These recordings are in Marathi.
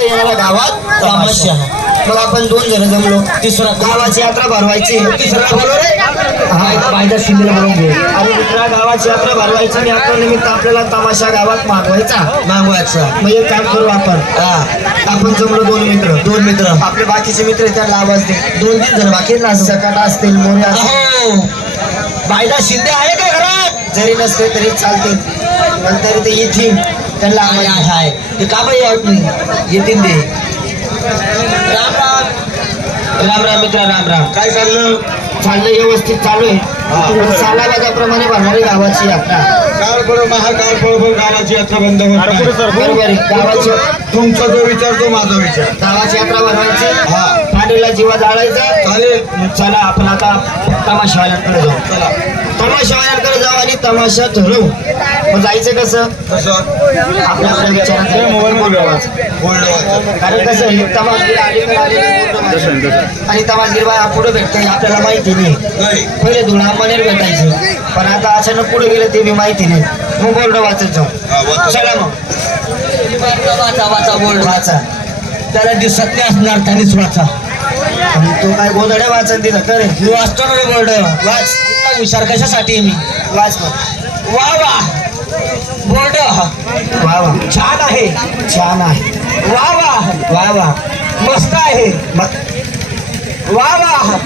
येणाऱ्या गावात. तमाशा. मग आपण दोन जण जमलो. तिसरा गावाची यात्रा भरवायची. तिसरा बोलव रे. हा, बायदा शिंदेला बोलवून घे आणि दुसऱ्या गावाची यात्रा भरवायची आणि यात्रा निमित्त आपल्याला तमाशा गावात मागवायचा. मागवायचा. मग एक काम करू आपण. हा. आपण जमलो दोन मित्र. दोन मित्र. आपले बाकीचे मित्र त्यांना आवाज दे. दोन तीन जण बाकी ना. सकट असतील मोरे असतील. बायदा शिंदे आहे का घरात? जरी नसले तरी चालतील. पण तरी ते येतील. त्यांना आवाज हाय. हाय ते का बाई येत नाही? येतील ते. राम राम. राम राम मित्रा राम राम. काय चाललं? चाललं व्यवस्थित चालू आहे. सालाबाजाप्रमाणे भरणारी गावाची यात्रा. काळ पडो महाकाळ पडो गावाची यात्रा बंद होत नाही. बरोबर आहे. गावाची तुमचा जो विचार तो माझा विचार. गावाची यात्रा भरवायची. हा. पांडूला जीवा जाळायचा. चालेल. चला आपण आता तमाशावाल्यांकडे जाऊ. चला. जाऊ आणि तमाशा ठरवू. मग जायचं कसं? कसं? आपल्या आपल्या विचारात मोबाईल मध्ये बोलणं वाचा. कारण कसं आहे, तमाशगीर अलीकडे आलेले. आणि तमाशगीर बाय पुढे भेटते आपल्याला माहिती नाही. पहिले धुळा मनेर भेटायचे. पण आता अचानक पुढे गेलं ते बी माहिती नाही. मग बोर्ड वाचत जाऊ. हा, वाचा. चला मग. वाचा वाचा बोल वाचा. त्याला दिसत नाही असणार त्यानेच वाचा. आणि तो काय गोदड्या वाचन तिथं करे मी वाचतो ना बोर्ड वाच. इतका विचार कशासाठी मी? वाच मग वा वा. बोर्ड. वा वा. छान आहे. छान आहे. वा वा. वा वा. मस्त आहे. वा वा.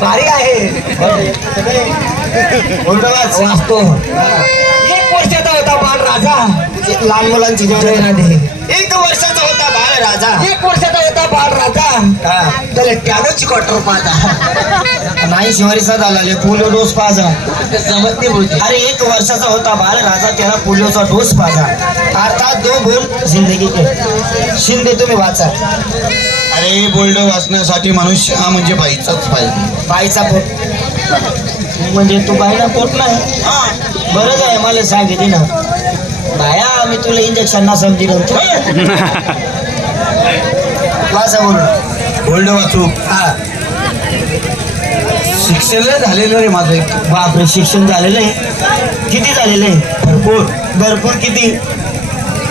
भारी आहे. बोर्ड वाच. वाचतो. एक वर्षाचा होता बाळ राजा. लहान मुलांची एक वर्षाचा होता बाळ राजा. एक वर्षाचा होता बाळ. त्याला टॅनोची क्वार्टर पाहता. नाही शिवारीचा झाला पोलिओ डोस पाजा. जमत नाही अरे एक वर्षाचा होता बाळ राजा त्याला पोलिओचा डोस पाजा. अर्थात दो बोल जिंदगी के शिंदे तुम्ही वाचा. अरे बोल्ड वाचण्यासाठी मनुष्य हा म्हणजे बाईचाच पाहिजे. बाईचा पोट. म्हणजे तू बाईला पोट नाही? हा. बरंच आहे मला सांगितली ना. बाया मी तुला इंजेक्शन ना समजी वाचा बोल बोल्ड वाचू. हा. शिक्षण झालेलं रे माझं. बापरे शिक्षण झालेलं आहे. किती झालेलं आहे? भरपूर. भरपूर किती?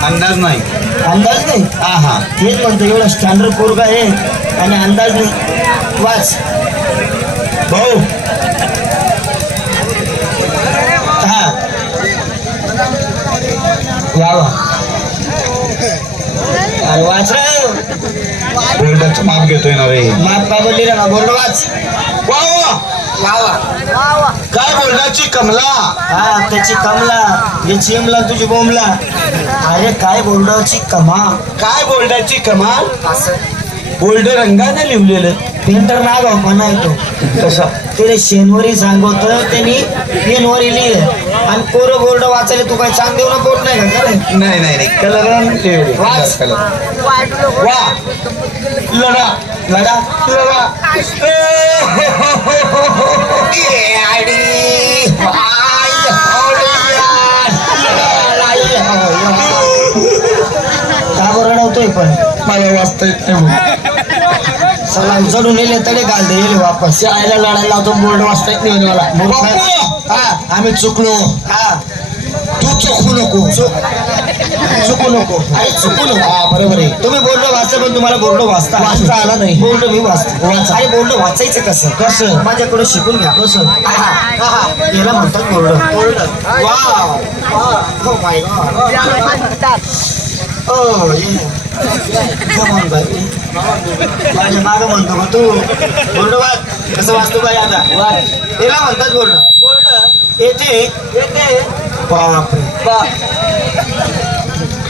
अंदाज नाही. अंदाज नाही? हा हा. हेच म्हणतो एवढा स्टँडर्ड पोरगा आहे आणि अंदाज नाही. वाच. भाऊ हा वा वा अरे वाच रे घेतोय ना रे. का बोलली ना बोल वाच. वा वा वा वा काय बोल्डाची कमला? हा त्याची कमला. हे चिमला तुझी बोमला. अरे काय बोलडाची कमा काय बोल्डाची कमाल? असं. बोल्ड रंगाने लिहिलेलं. पेंटर ना गाव म्हणा येतो कसं? ते शेनवरी सांगत त्यांनी पेनवरी लिहिले आणि कोरं बोर्ड वाचायला तू काय चांग देऊ ना बोट नाही का नाही नाही नाही. कलर वाच. वा लढा. लढा लढा का रडवतोय पण. मला वाचता येत नाही. चला उचलून नेले तरी घाल दे येले वापस. शाळेला लढायला लावतो बोर्ड वाचता येत नाही मला? हा आम्ही चुकलो. हा. तू चुकू नको. चुकू नको. अरे चुकू नको. हा बरोबर आहे. तुम्ही बोर्ड वाचता पण तुम्हाला बोर्ड वाचता. वाचता आला नाही. बोर्ड मी वाचतो. वाचा. अरे बोर्ड वाचायचं कसं? कसं? माझ्याकडे शिकून घ्या. कसं. याला म्हणतात बोर्ड बोर्ड हो. ऑन बाई माझ्या मागं म्हणतो मग तू. बोर्ड वाच. कसं वाचतो बाई आता? वाच. याला म्हणतात बोर्ड बोर्ड येते. येते. बापरे.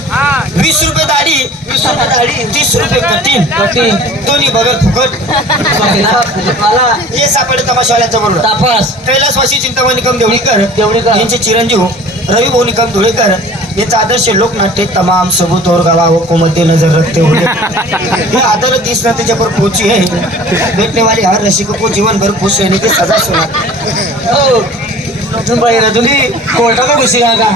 वीस रुपये दाढी वीस रुपये दाढी तीस रुपये कठीण. दोन्ही बघत फुकट. हे सापडे तमाशावाल्याचं बोलणं तापास. कैलासवासी चिंतामणी निकम देवळीकर देवळीकर. यांचे चिरंजीव रवी भाऊ निकम धुळेकर यांचं आदर्श लोकनाट्य तमाम सबूत और गवाह को मध्य नजर रखते हुए ये अदालत इस नतीजे पर पहुंची है बैठने वाले हर रसिक को जीवन भर खुश रहने की सजा सुना हो. तुम्ही बहिरा तुम्ही कोर्टात घुसी का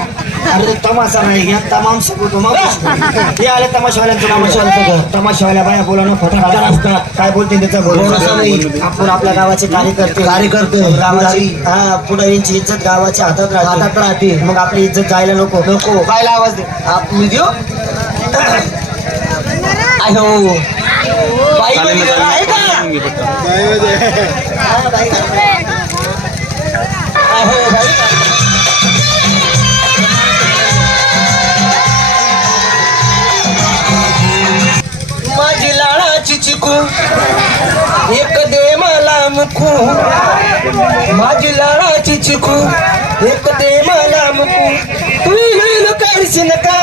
अरे तमाशा नाही घ्या तमाम सबूत मग हे आले तमाशावाल्यांचं तमाशावाल्यांचं घर. तमाशावाल्या बाया बोलावणं खोटं असतात काय बोलते त्याचा भरोसा नाही. आपण आपल्या गावाचे कार्यकर्ते. कार्यकर्ते, गावाची हा पुढारींची इज्जत गावाच्या हातात हातात राहते. मग आपली इज्जत जायला नको. नको. कायला आवाज दे. आप मी देऊ? बाई का हा, बाई. लाडाची एक दे मला मुखू माझी लाडाची चिकू एक दे मला मुखू तू येईल करशील का?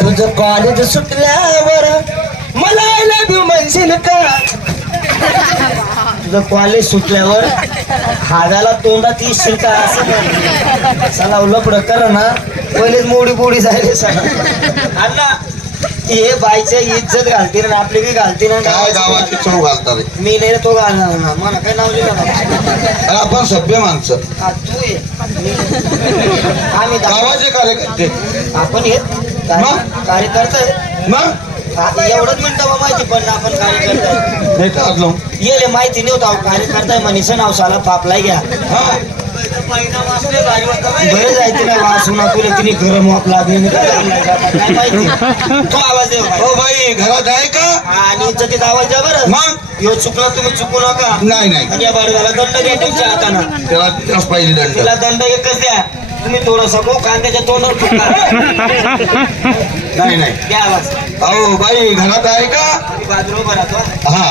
तुझं कॉलेज सुटल्यावर मला आय लव्ह म्हणशील का? तुझं कॉलेज सुटल्यावर हागाला तोंडात येशील का? असं चला उलपड कर ना. पहिलेच मोडी बोडी जायले सांगा अण्णा हे बाईच्या इज्जत घालतील ना आपली बी घालतील ना काय गावाची चव घालतात? हे? मी नाही रे तो घालणार. ना मला काय नाव लिहिलं ना आपण सभ्य माणसं. हा, तू ये. आम्ही गावाचे कार्यकर्ते. आपण हे मग? कार्यकर्ता आहे. मग? हा, एवढंच मिनिटं बा माहिती पण आपण कार्यकर्ता आहे. हे टाकलो येले माहिती नव्हतं अहो, कार्यकर्ता आहे नाव साला पापला घ्या. हा. बरं जायचं ना वासुना तुला तिने गरम वाप लागले तो आवाज दे. हो बाई घरात आहे का? आणि इज्जतीत आवाज द्या बरं. मग? यो चुकला तुम्ही चुकू नका. नाही नाही. आणि या बाडव्याला दंड द्या तुमच्या हातानं. त्याला त्यालाच पाहिजे दंड. तिला दंड एकच द्या. तुम्ही थोडस गो कांद्याच्या तोंडावर नाही नाही. द्या आवाज. अहो बाई घरात आहे का? बाजूला उभा राहतो हा.